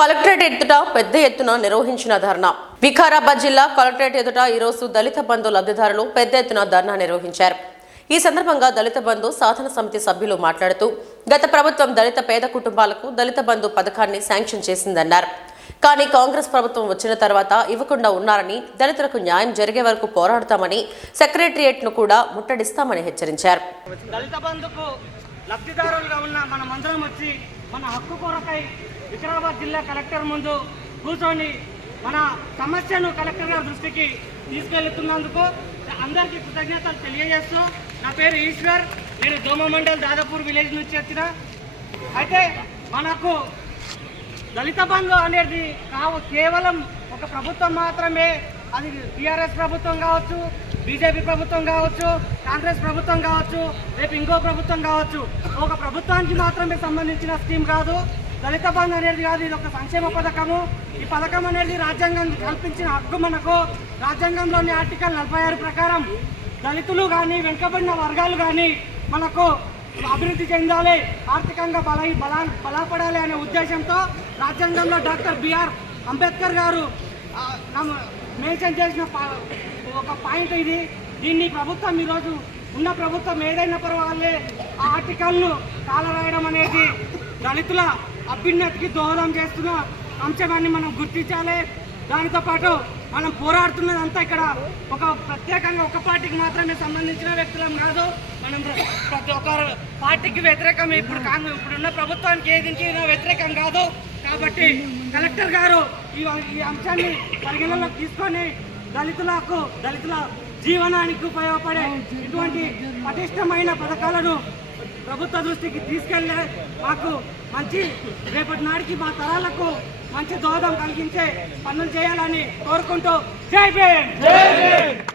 Collectorate ఎదుట పెద్ద ఎత్తున నిర్వహించిన ధర్నా. వికారాబాద్ జిల్లా కలెక్టరేట్ ఎదుట ఈరోజు దళిత బంధు లబ్ధిదారులు పెద్ద ఎత్తున ధర్నా నిర్వహించారు. ఈ సందర్భంగా దళిత బంధు సాధన సమితి సభ్యులు మాట్లాడుతూ గత ప్రభుత్వం దళిత పేద కుటుంబాలకు దళిత బంధు పథకాన్ని శాంక్షన్ చేసిందన్నారు. కానీ కాంగ్రెస్ ప్రభుత్వం వచ్చిన తర్వాత ఇవ్వకుండా ఉన్నారని దళితులకు న్యాయం జరిగే వరకు పోరాడతామని సెక్రటరియట్ను కూడా ముట్టడిస్తామని హెచ్చరించారు. దళిత బంధుకు లబ్ధిదారులుగా ఉన్న మన మందరం వచ్చి మన హక్కు కొరకై వికారాబాద్ జిల్లా కలెక్టర్ ముందు కూర్చొని మన సమస్యను కలెక్టర్ గారి దృష్టికి తీసుకెళ్తున్నందుకు అందరికీ కృతజ్ఞతలు తెలియజేస్తూ నా పేరు ఈశ్వర్. నేను దోమ మండల్ దాదాపూర్ విలేజ్ నుంచి వచ్చిన. అయితే మనకు దళిత బంధు అనేది కావు కేవలం ఒక ప్రభుత్వం మాత్రమే అది టీఆర్ఎస్ ప్రభుత్వం కావచ్చు బీజేపీ ప్రభుత్వం కావచ్చు కాంగ్రెస్ ప్రభుత్వం కావచ్చు రేపు ఇంకో ప్రభుత్వం కావచ్చు. ఒక ప్రభుత్వానికి మాత్రమే సంబంధించిన స్కీమ్ కాదు. దళిత బంధు అనేది కాదు ఇది ఒక సంక్షేమ పథకము. ఈ పథకం అనేది రాజ్యాంగం కల్పించిన హక్కు మనకు. రాజ్యాంగంలోని ఆర్టికల్ నలభై ఆరు ప్రకారం దళితులు కానీ వెనుకబడిన వర్గాలు కానీ మనకు అభివృద్ధి చెందాలి ఆర్థికంగా బల బలా బలపడాలి అనే ఉద్దేశంతో రాజ్యాంగంలో డాక్టర్ బిఆర్ అంబేద్కర్ గారు మెన్షన్ చేసిన ఒక పాయింట్ ఇది. దీన్ని ప్రభుత్వం ఈరోజు ఉన్న ప్రభుత్వం ఏదైనా పర్వాలే ఆ ఆర్టికల్ను కాలరాయడం అనేది దళితుల అభ్యున్నతికి దోహదం చేస్తున్న అంశమాన్ని మనం గుర్తించాలి. దానితో పాటు మనం పోరాడుతున్నదంతా ఇక్కడ ఒక ప్రత్యేకంగా ఒక పార్టీకి మాత్రమే సంబంధించిన వ్యక్తులం కాదు. మనం ప్రతి ఒక్క పార్టీకి వ్యతిరేకం ఇప్పుడు కాంగ్రెస్ ఇప్పుడున్న ప్రభుత్వానికి ఏదించి వ్యతిరేకం కాదు. కాబట్టి కలెక్టర్ గారు ఈ ఈ అంశాన్ని పరిగణలోకి తీసుకొని దళితులకు దళితుల జీవనానికి ఉపయోగపడే ఇటువంటి పటిష్టమైన పథకాలను ప్రభుత్వ దృష్టికి తీసుకెళ్ళే మాకు మంచి రేపటి నాటికి మా తరాలకు మంచి దోహదం కలిగించే పనులు చేయాలని కోరుకుంటూ జై భీమ్!